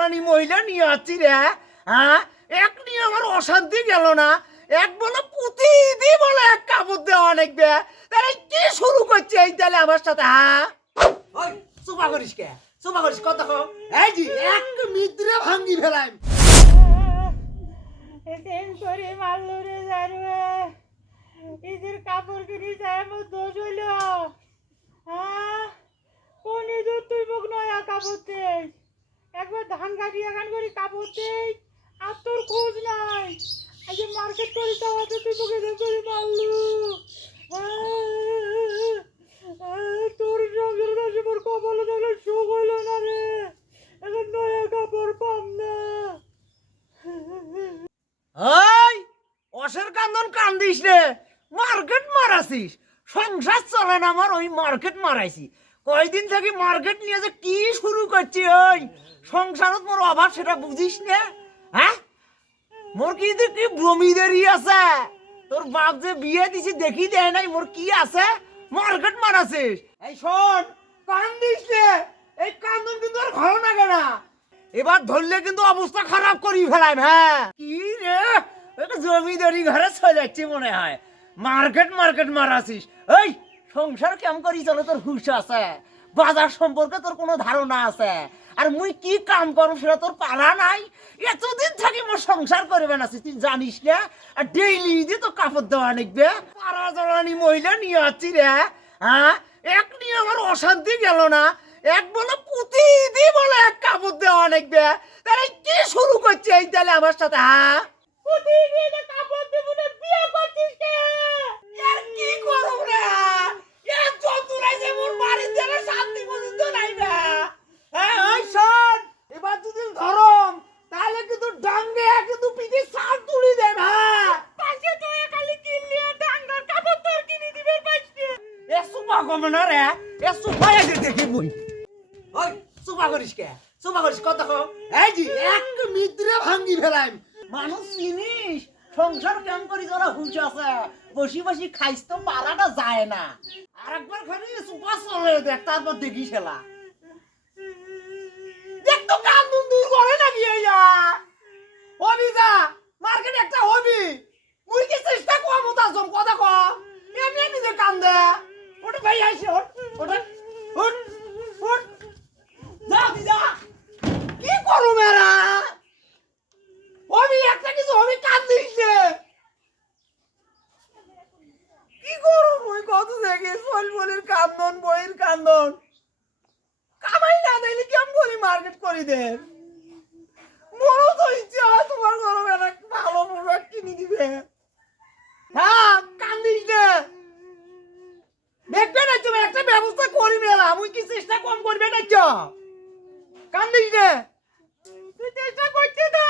জ্বালানি মহিলা নিয়ে আসছি রে হ্যাঁ? এক নিয়ে আমার অশান্তি গেল না। এক বলে প্রতিদিন বলে এক কাপড় দেওয়া অনেক বে তাহলে কি শুরু করছে এই তাহলে আমার সাথে হ্যাঁ? ওই সোফা করিস কে? সোফা করিস কত এই জি এক মিদ্রে ভাঙ্গি ফেলাম দিন করে মারলো রে জানুয়ে ঈদের কাপড় কিনি যায় আমার দোষ হইল হ্যাঁ কোন ঈদের তুই মুখ নয়া কাপড় দেই ধান কাটি এখান করে আর তোর খোঁজ নাই। আজ মার্কেট করি যাওয়াতে তুই মুখে দেখ করে মারলু তোর সঙ্গে রাশি মোর কপালে দেখলে সুখ হইল না রে। এখন নয়া কাপড় পাম না। ওই অসের কান্দন কান্দিস রে। মার্কেট মারাছিস। সংসার চলে না আমার, ওই মার্কেট মারাইছি। কয়দিন থেকে মার্কেট নিয়ে যে কি শুরু করছি ওই? সংসারত মোর অভাব, সেটা বুঝিস না হ্যাঁ? মোর কি কি জমিদারি আছে? তোর বাপ যে বিয়ে দিছি, দেখি দেয় নাই, মোর কি আছে? মার্কেট মারাছিস। এই শোন, কান্দিস রে এই কান্দন কিন্তু আর ভালো লাগে না। এবার ধরলে কিন্তু অবস্থা খারাপ করি ফেলাম হ্যাঁ? কি রে? জমিদারি ঘরে চলে যাচ্ছে মনে হয়। মার্কেট মার্কেট মারাছিস। এই সংসার কেমন করি চলে তোর হুশ আছে? বাজার সম্পর্কে তোর কোনো ধারণা আছে? আর মুই কি কাম করব সেটা তোর পারা নাই? এতদিন থাকি মোর সংসার করবে না, তুই জানিস না? আর ডেইলি যে তো কাপড় দেওয়া নিকবে, পাড়া জ্বালানি মহিলা নিয়ে আসছি রে হ্যাঁ? এক নিয়ে আমার অশান্তি গেল না। এক বলে প্রতিদিন বলে এক কাপড় দেওয়া নিকবে। তাহলে কি শুরু করছে এই তাহলে আমার সাথে হ্যাঁ প্রতিদিন কাপড় দিব না বিয়ে করছিস কে আর কি করব রে এ যন্ত্রণায় যে মোর বাড়ির থেকে শান্তি পর্যন্ত নাই না হ্যাঁ ওই শোন এবার যদি ধরম তাহলে কিন্তু ডাঙ্গে কিন্তু পিঠে সার তুলি দেন হ্যাঁ পাশে তো খালি কিনলি ডাঙ্গার কাপড় তোর কিনে দিবে পাশে এ সুপা কমে না রে? এ সুপা এদের দেখি বই। ওই সুপা করিস কে? সুপা করিস কত কো এই জি এক মিত্রে ভাঙ্গি ফেলাইম। মানুষ জিনিস সংসার কেমন করি যারা হুঁশ আছে। বসি বসি খাইস তো পারাটা যায় না। আর একবার খালি সুপা চলে দেখ তারপর দেখি খেলা দেখ তো কাম দূর করে নাকি এইয়া হবি যা মার্কেট একটা হবি মুই কি চেষ্টা কম তা জম কথা ক এমনি এমনি যে কাম দে ওটা ভাই আইছে ওট ওটা ওট ওট যা দি যা কি করু মেরা হবি একটা কিছু হবি কাম দিস রে কি করু মুই কত দেখে কান্দন, বইয়ের কান্দন। কামাই না দিলে কেমন করি মার্কেট করি দে? মোরও তো ইচ্ছে হয় তোমার ঘরে একটা ভালো প্রোডাক্ট কিনে দিবে। হ্যাঁ কান্দিস নে। দেখবে না তুমি, একটা ব্যবস্থা করি মেলা, মুই কি চেষ্টা কম করবে না চ কান্দিস নে। তুই চেষ্টা করছিস না।